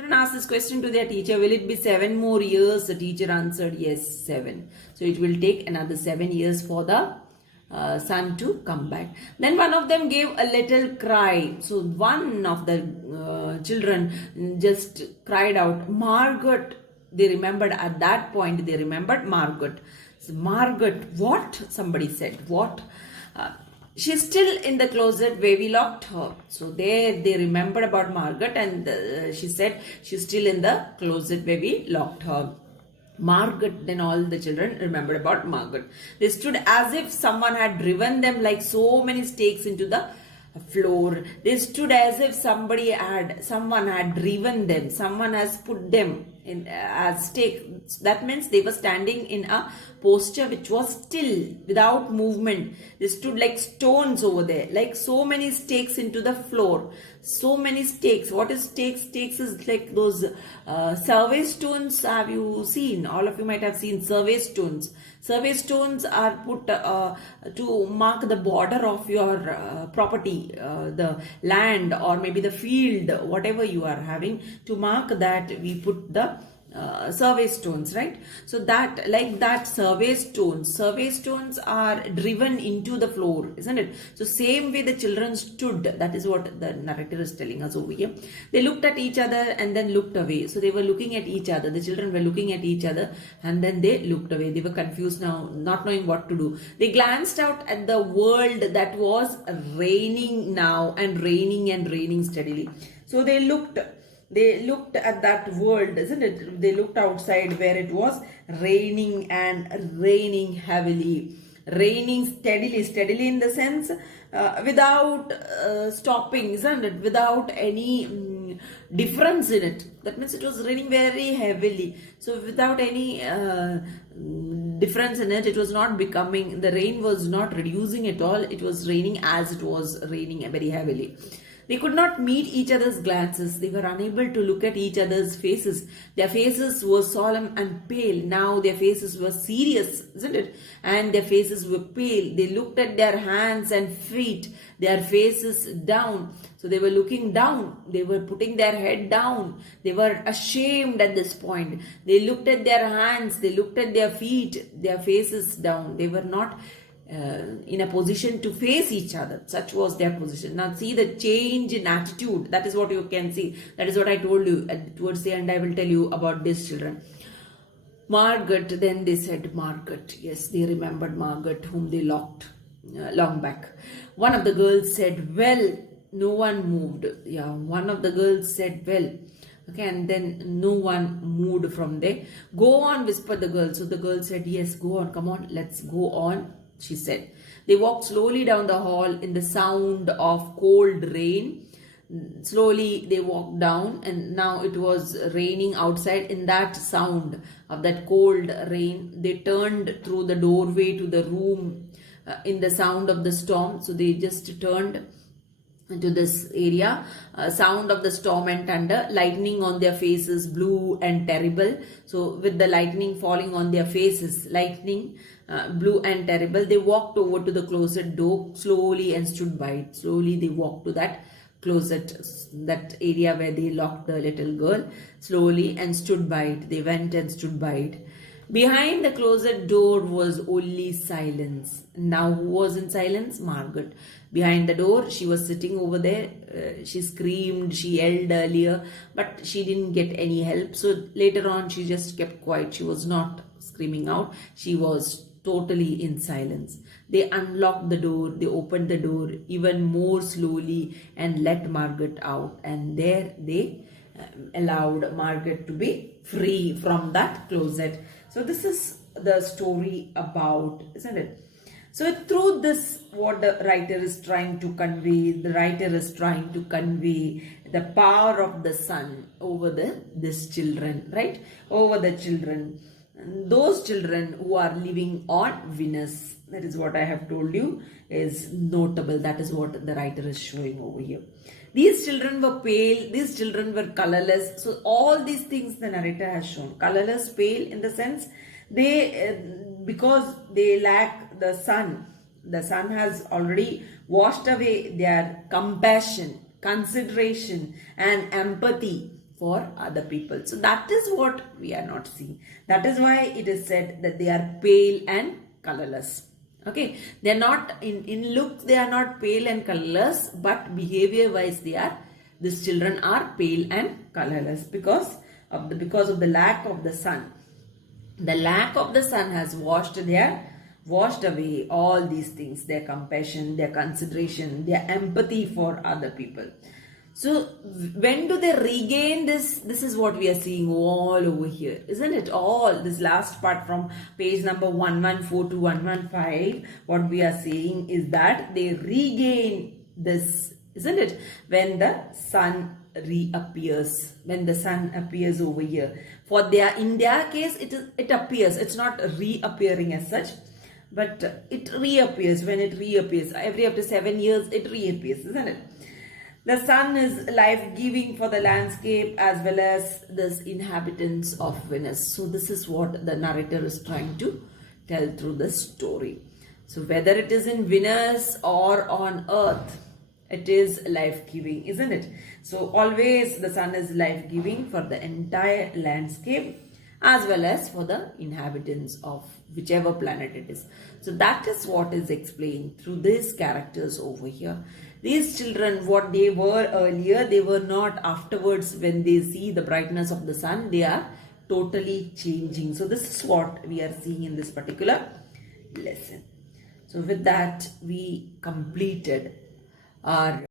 Children asked this question to their teacher, will it be 7 more years? The teacher answered, yes, 7. So it will take another 7 years for the son to come back. Then one of them gave a little cry. So one of the children just cried out, Margaret. They remembered at that point, they remembered Margaret. So, Margaret, what? Somebody said, what? She's still in the closet where we locked her. So there they remembered about Margaret, and she said she's still in the closet where we locked her. Margaret, then all the children remembered about Margaret. They stood as if someone had driven them like so many stakes into the floor. They stood as if someone had driven them. Someone has put them in as stakes. That means they were standing in a posture which was still, without movement. They stood like stones over there, like so many stakes into the floor. So many stakes. What is stakes? Stakes is like those survey stones. Have you seen? All of you might have seen survey stones. Survey stones are put to mark the border of your property, the land or maybe the field, whatever you are having. To mark that, we put the survey stones, right? So that, like that, survey stones are driven into the floor, isn't it? So same way the children stood. That is what the narrator is telling us over here. They looked at each other and then looked away. So they were looking at each other. The children were looking at each other and then they looked away. They were confused now, not knowing what to do. They glanced out at the world that was raining now, and raining steadily. So they looked at that world, isn't it? They looked outside where it was raining, and raining heavily, raining steadily in the sense without stopping, isn't it? Without any difference in it. That means it was raining very heavily. So without any difference in it, it was not becoming, the rain was not reducing at all. It was raining as it was raining very heavily. They could not meet each other's glances. They were unable to look at each other's faces. Their faces were solemn and pale. Now their faces were serious, isn't it? And their faces were pale. They looked at their hands and feet, their faces down. So they were looking down. They were putting their head down. They were ashamed at this point. They looked at their hands. They looked at their feet, their faces down. They were not in a position to face each other. Such was their position. Now see the change in attitude. That is what you can see. That is what I told you. Towards the end I will tell you about these children. Margaret, then they said Margaret. Yes, they remembered Margaret, whom they locked long back. One of the girls said, well, no one moved. Yeah, one of the girls said, well. Okay, and then no one moved from there. Go on, whispered the girl. So the girl said, yes, go on, come on, let's go on, she said. They walked slowly down the hall in the sound of cold rain. Slowly they walked down, and now it was raining outside. In that sound of that cold rain, they turned through the doorway to the room in the sound of the storm. So they just turned into this area. Sound of the storm and thunder, lightning on their faces, blue and terrible. So with the lightning falling on their faces, lightning, blue and terrible, they walked over to the closet door slowly and stood by it. Slowly they walked to that closet, that area where they locked the little girl, slowly, and stood by it. They went and stood by it. Behind the closet door was only silence. Now who was in silence? Margaret. Behind the door, she was sitting over there. She screamed, she yelled earlier, but she didn't get any help. So later on, she just kept quiet. She was not screaming out. She was totally in silence. They unlocked the door. They opened the door even more slowly and let Margaret out. And there they allowed Margaret to be free from that closet. So this is the story about, isn't it? So through this, what the writer is trying to convey, the writer is trying to convey the power of the sun over these children, right? Over the children. Those children who are living on Venus, that is what I have told you, is notable. That is what the writer is showing over here. These children were pale, these children were colorless. So all these things the narrator has shown. Colorless, pale, in the sense because they lack the sun. The sun has already washed away their compassion, consideration and empathy. for other people. So that is what we are not seeing. That is why it is said that they are pale and colorless. Okay, they are not in look, they are not pale and colorless, but behavior wise these children are pale and colorless because of the lack of the sun. The lack of the sun has washed away all these things, their compassion, their consideration, their empathy for other people. So when do they regain this? This is what we are seeing all over here, isn't it? All this last part from page number 114 to 115, what we are seeing is that they regain this, isn't it? When the sun reappears, when the sun appears over here. In their case, it appears. It's not reappearing as such, but it reappears. When it reappears, every after 7 years, it reappears, isn't it? The sun is life-giving for the landscape as well as the inhabitants of Venus. So this is what the narrator is trying to tell through the story. So whether it is in Venus or on Earth, it is life-giving, isn't it? So always the sun is life-giving for the entire landscape as well as for the inhabitants of whichever planet it is. So that is what is explained through these characters over here. These children, what they were earlier, they were not afterwards. When they see the brightness of the sun, they are totally changing. So this is what we are seeing in this particular lesson. So with that, we completed our